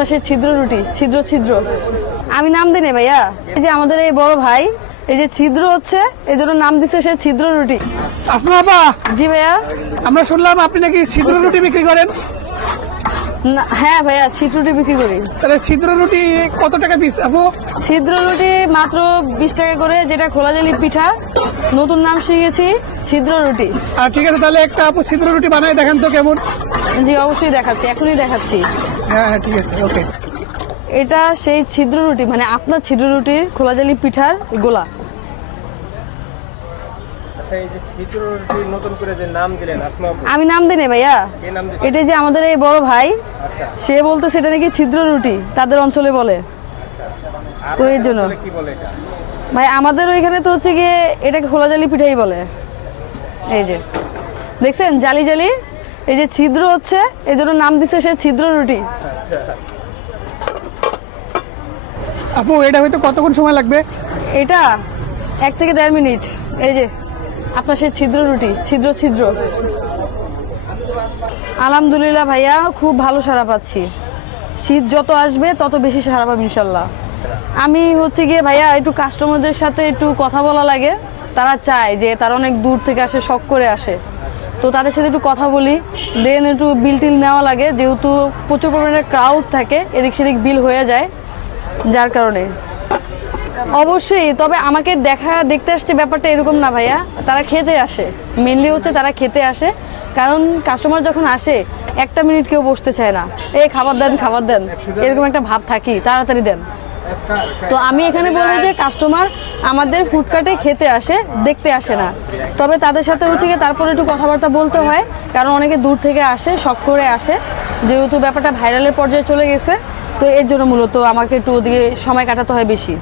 আপনার সেই ছিদ্র রুটি ছিদ্র ছিদ্র। আমি নাম দিই না ভাইয়া। এই যে আমাদের এই বড় ভাই এই যে ছিদ্র হচ্ছে এই জন্য নাম দিছে সে ছিদ্র রুটি। আসমা জি ভাইয়া। আমরা শুনলাম আপনি নাকি ছিদ্র রুটি বিক্রি করেন। হ্যাঁ ভাইয়া ছিদ্র রুটি বিক্রি করি। তাহলে ছিদ্র রুটি কত টাকা পিস আপু? ছিদ্র রুটি মাত্র বিশ টাকা করে যেটা খোলা জালি পিঠা। নতুন নাম শিখেছি ছিদ্র রুটি। আর ঠিক আছে তাহলে একটা আপু ছিদ্র রুটি বানাই দেখেন তো কেমন। জি অবশ্যই দেখাচ্ছি এখনই দেখাচ্ছি। হ্যাঁ হ্যাঁ ঠিক আছে ওকে এটা সেই ছিদ্র রুটি মানে আপনার ছিদ্র রুটির খোলা জালি পিঠার গোলা আচ্ছা এই যে ছিদ্র রুটির নতুন করে যে নাম দিলেন আসমা আপু, আমি নাম দিই না ভাইয়া। কে নাম দিছে? এটা যে আমাদের এই বড় ভাই আচ্ছা। সে বলতে সেটা নাকি ছিদ্র রুটি তাদের অঞ্চলে বলে। তো এর জন্য। ভাই আমাদের ওইখানে তো হচ্ছে গিয়ে এটাকে খোলা জালি পিঠাই বলে। এই যে। দেখছেন? জালি জালি। এই যে ছিদ্র হচ্ছে এই জন্য নাম দিচ্ছে সে ছিদ্র রুটি। আপু এটা হয়তো কতক্ষণ সময় লাগবে? এটা এক থেকে দেড় মিনিট। এই যে। আপনার সেই ছিদ্র রুটি, ছিদ্র ছিদ্র। আলহামদুলিল্লাহ ভাইয়া, খুব ভালো সারা পাচ্ছি। শীত যত আসবে, তত বেশি সারা পাবো ইনশাল্লাহ। আমি হচ্ছে গিয়ে ভাইয়া, একটু কাস্টমারদের সাথে একটু কথা বলা লাগে। তারা চায় যে তারা অনেক দূর থেকে আসে, শখ করে আসে। তো তাদের সাথে একটু কথা বলি। দেন একটু বিল টিল নেওয়া লাগে। যেহেতু প্রচুর পরিমাণে ক্রাউড থাকে এদিক সেদিক বিল হয়ে যায়, যার কারণে। অবশ্যই, তবে আমাকে দেখা, দেখতে আসছে ব্যাপারটা এরকম না ভাইয়া। তারা খেতে আসে। মেনলি হচ্ছে তারা খেতে আসে। কারণ কাস্টমার যখন আসে, একটা মিনিট কেউ বসতে চায় না। এই খাবার দেন খাবার দেন। এরকম একটা ভাব থাকি তাড়াতাড়ি দেন। তো আমি এখানে বলব যে কাস্টমার আমাদের ফুডকার্টে খেতে আসে, দেখতে আসে না। তবে তাদের সাথে হচ্ছে গিয়ে তারপরে একটু কথাবার্তা বলতে হয়। কারণ অনেকে দূর থেকে আসে, শখ করে আসে। যেহেতু ব্যাপারটা ভাইরালের পর্যায়ে চলে গেছে, তো এর জন্য মূলত আমাকে একটু ওদিকে সময় কাটাতে হয় বেশি।